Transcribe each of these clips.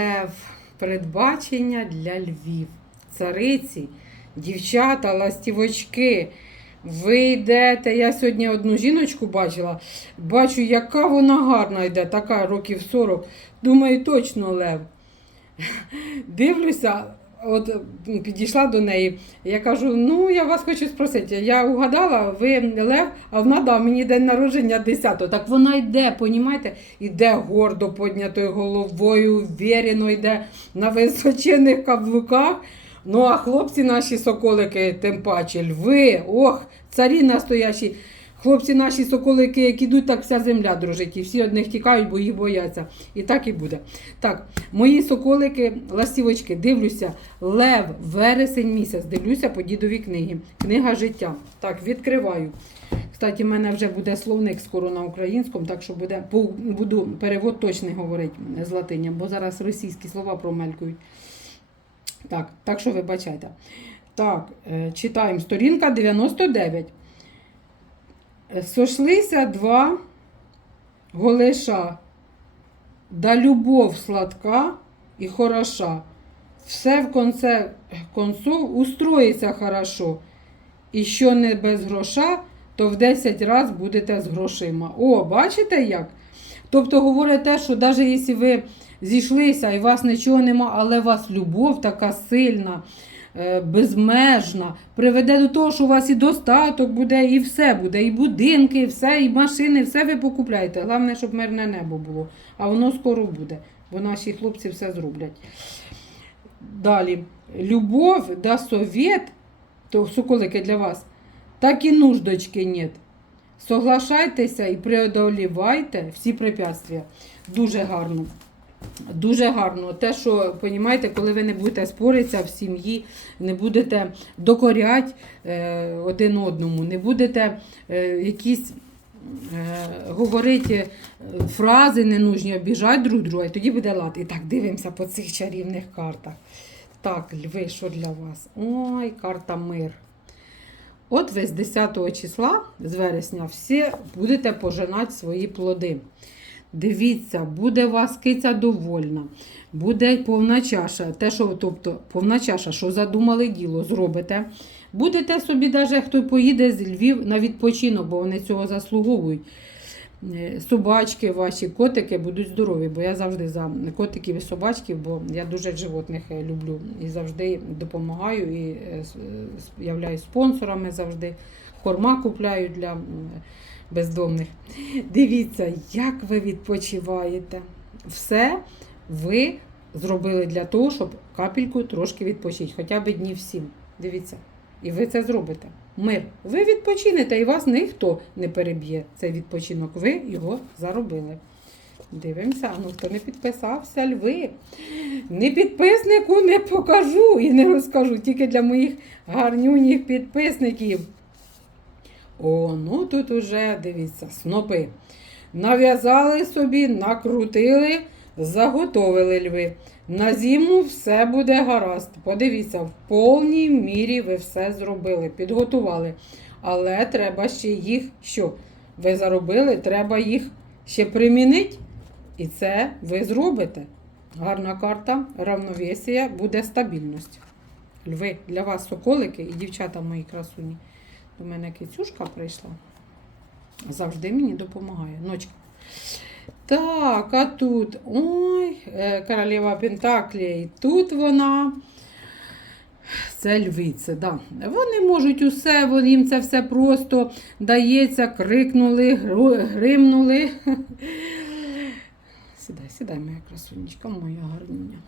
Лев. Передбачення для Львів. Цариці, дівчата, ластівочки. Ви йдете. Я сьогодні одну жіночку бачила. Бачу, яка вона гарна йде, така років 40. Думаю, точно лев. Дивлюся, от підійшла до неї. Я кажу: ну, я вас хочу спросити. Я угадала, ви лев, а вона дав мені день народження 10-го. Так вона йде, понімаєте? Іде гордо піднятою головою, вірено йде на височених каблуках. Ну, а хлопці наші соколики, тим паче, льви, ох, царі настоящі. Хлопці наші соколики, як ідуть, так вся земля дружить. І всі од них тікають, бо їх бояться. І так і буде. Так, мої соколики, ластівочки, дивлюся, лев, вересень місяць, дивлюся по дідовій книгі. Книга життя. Так, відкриваю. Кстати, в мене вже буде словник скоро на українському, так що буде, буду перевод точний говорити з латиня, бо зараз російські слова промелькують. Так, так що вибачайте. Так, е, читаємо сторінка 99. Е, Сошлися два голиша, да любов сладка і хороша. Все в конце концов устроїться хорошо. І що не без гроша, то в 10 раз будете з грошима. О, бачите як? Тобто говорить те, що навіть якщо ви зійшлися і вас нічого нема, але у вас любов така сильна, безмежна, приведе до того, що у вас і достаток буде, і все буде, і будинки, і все, і машини, все ви покупляєте. Головне, щоб мирне небо було. А воно скоро буде, бо наші хлопці все зроблять. Далі. Любов да совет, то соколики для вас, так і нуждочки нет. Соглашайтеся і преодолівайте всі препятствия. Дуже гарно. Дуже гарно. Те, що, понімаєте, коли ви не будете споритися в сім'ї, не будете докорять е, один одному, не будете е, якісь е, говорити фрази ненужні, обіжати друг друга, і тоді буде лад. І так дивимося по цих чарівних картах. Так, льви, що для вас? Ой, карта мир. От ви з 10 числа, з вересня, всі будете пожинати свої плоди. Дивіться, буде вас киця довольна, буде повна чаша. Те, що, тобто, повна чаша, що задумали діло, зробите. Будете собі, навіть хто поїде з Львів на відпочинок, бо вони цього заслуговують. Е, Собачки ваші, котики будуть здорові, бо я завжди за котиків і собачків, бо я дуже животних е, люблю і завжди допомагаю і е, являюсь спонсорами завжди. Корма купляю для бездомних. Дивіться, як ви відпочиваєте. Все ви зробили для того, щоб капельку трошки відпочити, хоча б днів сім. Дивіться. І ви це зробите. Мир. Ви відпочинете, і вас ніхто не переб'є цей відпочинок. Ви його заробили. Дивимося, а ну хто не підписався, льви. Не підписнику не покажу і не розкажу, тільки для моїх гарнюніх підписників. О, ну тут уже дивіться, снопи. Нав'язали собі, накрутили, заготовили льви. На зиму все буде гаразд. Подивіться, в повній мірі ви все зробили, підготували. Але треба ще їх що? Ви заробили, треба їх ще примінити. І це ви зробите. Гарна карта, равновесія, буде стабільність. Льви, для вас соколики і дівчата мої красуні. До мене кицюшка прийшла. Завжди мені допомагає. Ночка. Так, а тут. Ой, е, королева Пентаклі. Тут вона. Це львице, да. Вони можуть усе, їм це все просто дається, крикнули, гримнули. Сідай, сідай, моя красунечка, моя гарнюня.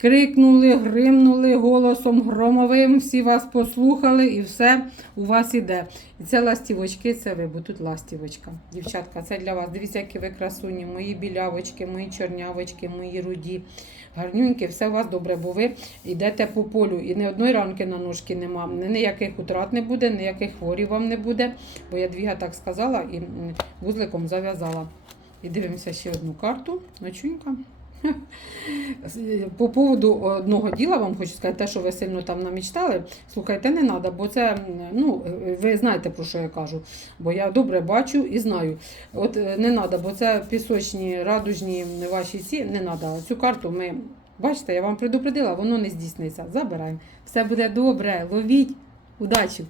Крикнули, гримнули голосом громовим, всі вас послухали і все у вас іде. І це ластівочки, це ви, бо тут ластівочка. Дівчатка, це для вас. Дивіться, які ви красуні, мої білявочки, мої чорнявочки, мої руді. Гарнюнькі, все у вас добре, бо ви йдете по полю і ні одної ранки на ножки нема, ні- ніяких утрат не буде, ніяких хворів вам не буде. Бо я двіга так сказала і вузликом зав'язала. І дивимося ще одну карту. Ночунька. По поводу одного діла вам хочу сказати, те, що ви сильно там намічтали, слухайте, не треба, бо це, ну, ви знаєте, про що я кажу, бо я добре бачу і знаю. От е, не треба, бо це пісочні, радужні ваші ці, не треба. Цю карту ми, бачите, я вам предупредила, воно не здійсниться. Забираємо. Все буде добре, ловіть, удачі!